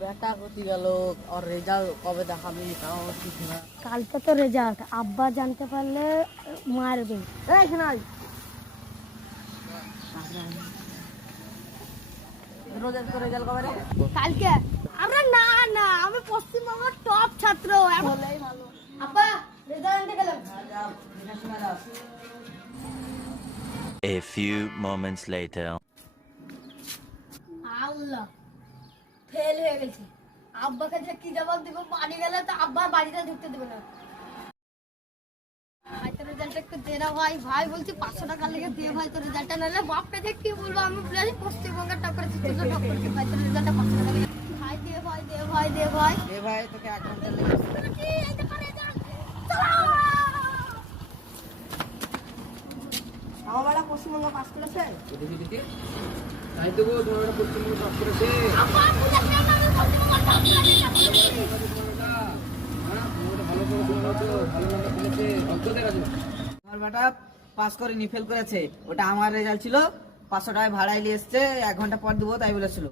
বেটা কোথায় গেল, আর রেজাল্ট কবে দেখাবি তাও ঠিক না। কালকে তো রেজাল্ট, আব্বা জানতে পারলে মারবে। এই শোনাই রেজাল্ট কবে রে? কালকে। আমরা না না, আমি পশ্চিমবঙ্গের টপ ছাত্র, বলেই ভালো। আব্বা রেজাল্ট আনতে গেলাম। A few moments later. Allah, fail হয়ে গেছে। আব্বাকে যে কি জবাব দিব, বাড়ি গেলে তো আব্বা বাড়িতে ঢুকতে দেবে না। ভাই তোর রেজাল্টটা একটু দে না ভাই। ভাই বলছি 500 টাকা লেগে দিয়ে ভাই তোর রেজাল্টটা, নাহলে বাপকে যে কি বলবো, আমি প্রায় পশ্চিমবঙ্গের টপ করেছি, তুই টপ করেছিস ভাই, তোর রেজাল্টটা 500 টাকা লেগে। ভাই দে ভাই, দে ভাই, দে ভাই। এ ভাই তোকে 1 ঘন্টা লেগেছে। আমার বেলা পশ্চিমবঙ্গ পাস করেছে। তাই তো গো, তোমার একটা পশ্চিমবঙ্গ পাস করেছে। আব্বা বুঝাস না, আমি পশ্চিমবঙ্গের টপ করেছি। ভালো করে শোনাচ্ছো, ভালো নাম্বার পেয়েছে, অঙ্ক দেখাচ্ছো। আমার বেটা পাস করেনি, ফেল করেছে। ওটা আমার রেজাল্ট ছিল। 500 টাকা ভাড়ায় নিয়ে এসছে, 1 ঘন্টা পর দেবো তাই বলেছিল।